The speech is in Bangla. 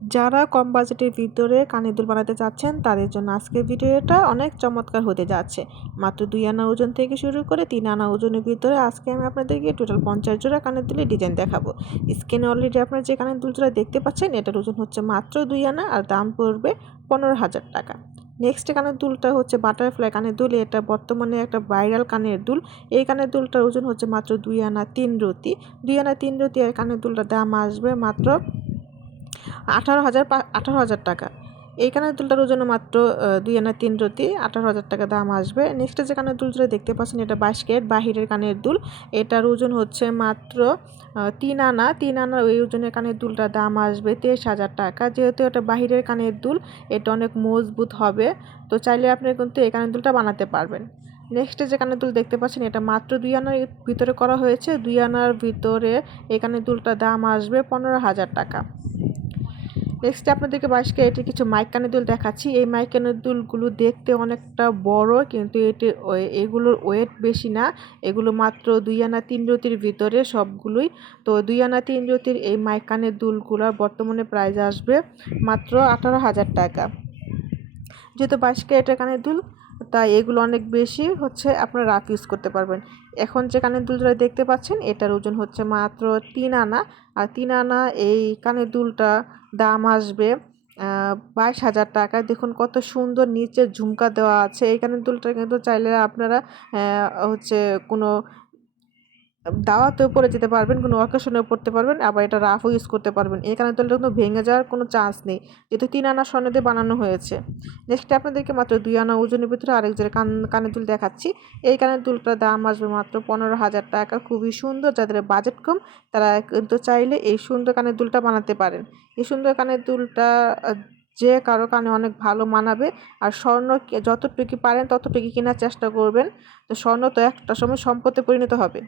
যারা কম বাজেটের ভিতরে কানের দুল বানাতে চাচ্ছেন, তাদের জন্য আজকের ভিডিওটা অনেক চমৎকার হতে যাচ্ছে। মাত্র দুই আনা ওজন থেকে শুরু করে তিন আনা ওজনের ভিতরে আজকে আমি আপনাদেরকে টোটাল পঞ্চাশ জোড়া কানের দুলের ডিজাইন দেখাবো। স্ক্রিনে অলরেডি আপনারা যে কানের দুল জোড়া দেখতে পাচ্ছেন, এটার ওজন হচ্ছে মাত্র দুই আনা আর দাম পড়বে পনেরো হাজার টাকা। নেক্সট কানের দুলটা হচ্ছে বাটারফ্লাই কানের দুল, এটা বর্তমানে একটা ভাইরাল কানের দুল। এই কানের দুলটার ওজন হচ্ছে মাত্র দুই আনা তিন রতি। দুই আনা তিন রতি আর কানের দুলটার দাম আসবে মাত্র আঠারো হাজার আঠারো হাজার টাকা। এই কানের দুলটার ওজন মাত্র দুই আনা তিন রতি, আঠারো হাজার টাকা দাম আসবে। নেক্সটে যে কানের দুলটা দেখতে পাচ্ছেন, এটা ক্যারেট, বাহিরের কানের দুল। এটার ওজন হচ্ছে মাত্র তিন আনা তিন আনা ওই ওজনের কানের দুলটার দাম আসবে তেইশ হাজার টাকা। যেহেতু এটা বাহিরের কানের দুল, এটা অনেক মজবুত হবে। তো চাইলে আপনি কিন্তু এই কানের দুলটা বানাতে পারবেন। নেক্সটে যে কানের দুল দেখতে পাচ্ছেন, এটা মাত্র দুই আনার ভিতরে করা হয়েছে। দুই আনার ভিতরে এই কানের দুলটার দাম আসবে পনেরো হাজার টাকা। নেক্সট আপনাদেরকে বাসকে এটি কিছু মাইক কানের দুল দেখাচ্ছি। এই মাইক কানের দুলগুলো দেখতে অনেকটা বড়, কিন্তু এটি এগুলোর ওয়েট বেশি না। এগুলো মাত্র দুই আনা তিন রতির ভিতরে সবগুলোই। তো দুই আনা তিন রতির এই মাইক কানের দুলগুলোর বর্তমানে প্রাইস আসবে মাত্র আঠারো হাজার টাকা। যেহেতু বাসকে এটা কানের দুল তাই এগুলো অনেক বেশি হচ্ছে আপনারা রাফ ইউজ করতে পারবেন। এখন যে কানের দুলটা দেখতে পাচ্ছেন, এটার ওজন হচ্ছে মাত্র তিন আনা। আর তিন আনা এই কানের দুলটা দাম আসবে বাইশ হাজার টাকা দেখুন কত সুন্দর নিচে ঝুমকা দেওয়া আছে। এই কানের দুলটা কিন্তু চাইলে আপনারা হচ্ছে কোনো দাওয়াতেও পরে যেতে পারবেন, কোনো অকেশনেও পড়তে পারবেন, আবার এটা রাফও ইউজ করতে পারবেন। এই কানের দুলটা কিন্তু ভেঙে যাওয়ার কোনো চান্স নেই। যেহেতু তিন আনা স্বর্ণ দিয়ে বানানো হয়েছে। নেক্সট আপনাদেরকে মাত্র দুই আনা ওজনের ভিতরে আরেক জোরে কান, কানের দুল দেখাচ্ছি। এই কানের দুলটার দাম আসবে মাত্র পনেরো হাজার টাকা। খুবই সুন্দর, যাদের বাজেট কম, তারা কিন্তু চাইলে এই সুন্দর কানের দুলটা বানাতে পারেন। এই সুন্দর কানের দুলটা যে কারও কানে অনেক ভালো মানাবে, আর স্বর্ণ যতটুকু পারেন ততটুকু কেনার চেষ্টা করবেন। তো স্বর্ণ তো একটা সময় সম্পত্তি পরিণত হবে।